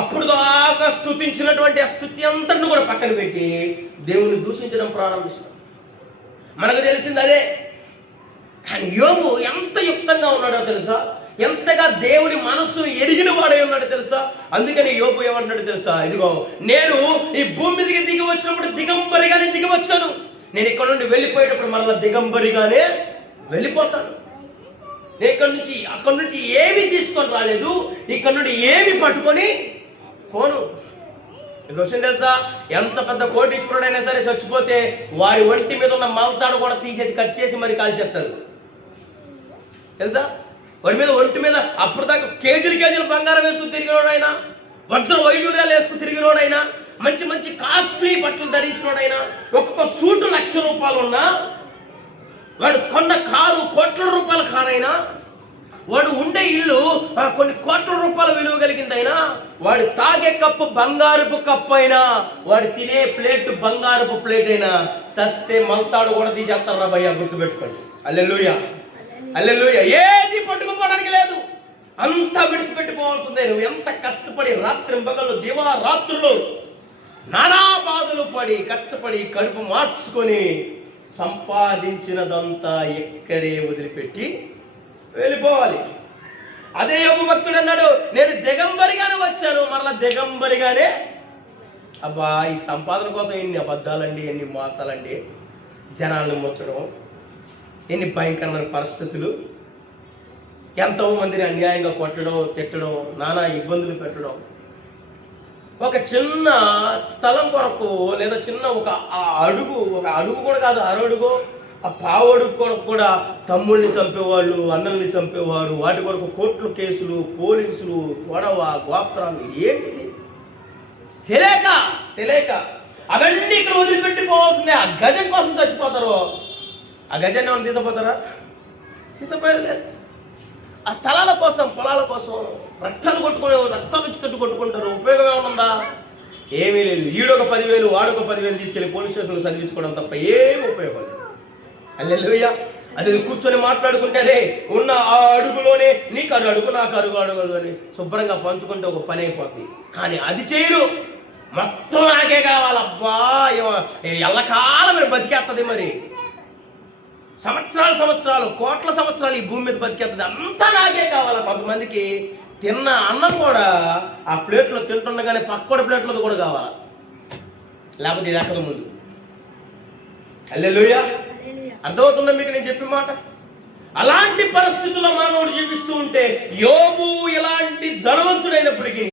అప్పుడు దాకా స్తుతించినటువంటి ఆ స్తుతి అంతటిని కూడా పక్కన పెట్టి దేవుని దూషించడం ప్రారంభిస్తాం. మనకు తెలిసింది అదే. కానీ యోబు ఎంత యుక్తంగా ఉన్నాడో తెలుసా, ఎంతగా దేవుని మనస్సు ఎరిగిన వాడై ఉన్నాడో తెలుసా. అందుకని యోబు ఏమంటున్నాడు తెలుసా, ఇదిగో నేను ఈ భూమి మీదకి దిగి వచ్చినప్పుడు దిగంబరిగానే దిగి వచ్చాను, నేను ఇక్కడ నుండి వెళ్ళిపోయేటప్పుడు మరలా దిగంబరిగానే వెళ్ళిపోతాను. నేను అక్కడి నుంచి ఏమి తీసుకొని రాలేదు, ఇక్కడ నుండి ఏమి పట్టుకొని పోను. మీకు విషయం తెలుసా, ఎంత పెద్ద కోటీశ్వరుడైనా సరే చచ్చిపోతే వారి ఒంటి మీద ఉన్న మల్తాడు కూడా తీసేసి కట్ చేసి మరి కాల్చేస్తారు తెలుసా. వాడి మీద ఒంటి మీద అప్పుడు దాకా కేజీలు బంగారం వేసుకుని తిరిగినోడైనా, వజ్ర వైడూర్యాలు వేసుకుని తిరిగినోడైనా, మంచి మంచి కాస్ట్లీ బట్టలు ధరించినోడైనా, ఒక్కొక్క సూటు ₹1,00,000 ఉన్నా, వాడు కొన్న కారు ₹1,00,000 కారైనా, వాడు ఉండే ఇల్లు కొన్ని ₹1,00,000 విలువ కలిగిందైనా, వాడు తాగే కప్పు బంగారపు కప్పు అయినా, వాడు తినే ప్లేట్ బంగారపు ప్లేట్ అయినా, చస్తే మల్తాడు కూడా తీసేస్తారా భయ్యా, గుర్తుపెట్టుకోండి. హల్లెలూయా, హల్లెలూయా. ఏది పట్టుకుపోవడానికి లేదు, అంతా విడిచిపెట్టిపోవాల్సిందే. నువ్వు ఎంత కష్టపడి రాత్రింబగళ్ళు దివారాత్రులు నానా బాధలు పడి కష్టపడి కడుపు మార్చుకొని సంపాదించినదంతా ఎక్కడే వదిలిపెట్టి వెళ్ళిపోవాలి. అదే యోబు భక్తుడు అన్నాడు, నేను దిగంబరిగానే వచ్చాను, మరలా దిగంబరిగానే. అబ్బా, ఈ సంపాదన కోసం ఎన్ని అబద్ధాలండి, ఎన్ని మోసాలండి, జనాలను ముచ్చడం, ఎన్ని భయంకరమైన పరిస్థితులు, ఎంతో మందిని అన్యాయంగా కొట్టడం, తిట్టడం, నానా ఇబ్బందులు పెట్టడం. ఒక చిన్న స్థలం కొరకు లేదా చిన్న ఒక అడుగు కూడా కాదు, అరడుగు, ఆ పావడుగు కొరకు కూడా తమ్ముళ్ళని చంపేవాళ్ళు, అన్నల్ని చంపేవారు, వాటి కొరకు కోర్టులు కేసులు, పోలీసులు, గొడవ, గోప్రాలు. ఏంటిది తెలియక అవన్నీ ఇక్కడ వదిలిపెట్టిపోవాల్సిందే. ఆ గజం కోసం చచ్చిపోతారు. ఆ గజాన్ని ఏమైనా తీసుకుపోతారా? తీసుకుపోయేది లేదు. ఆ స్థలాల కోసం, పొలాల కోసం రక్తాలు వచ్చి తట్టు కొట్టుకుంటారు. ఉపయోగం ఏమన్నా? ఏమీ లేదు. ఈడొక 10,000 వాడొక 10,000 తీసుకెళ్ళి పోలీస్ స్టేషన్లో చదివించుకోవడం తప్ప ఏమి ఉపయోగం లేదు. హల్లెలూయా. అది కూర్చొని మాట్లాడుకుంటేనే ఉన్న ఆ అడుగులోనే నీకు అడుగు నాకు అడుగు అని శుభ్రంగా పంచుకుంటే ఒక పని అయిపోతుంది. కానీ అది చేయరు, మొత్తం నాకే కావాలబ్బా, ఎల్లకాలం మీరు బతికేస్తుంది. మరి సంవత్సరాలు కోట్ల సంవత్సరాలు ఈ భూమి మీద బతికేస్తుంది, అంతా నాకే కావాలి. కొంతమందికి తిన్న అన్నం కూడా ఆ ప్లేట్లో తింటుండగానే పక్కన ప్లేట్లో కూడా కావాలి, లేకపోతే ఇది ఎక్కడ ముందు. హల్లెలూయా. అర్థమవుతుందా మీకు నేను చెప్పిన మాట? అలాంటి పరిస్థితుల్లో మానవుడు జీవిస్తూ ఉంటే, యోబు ఎలాంటి ధనవంతుడైనప్పటికీ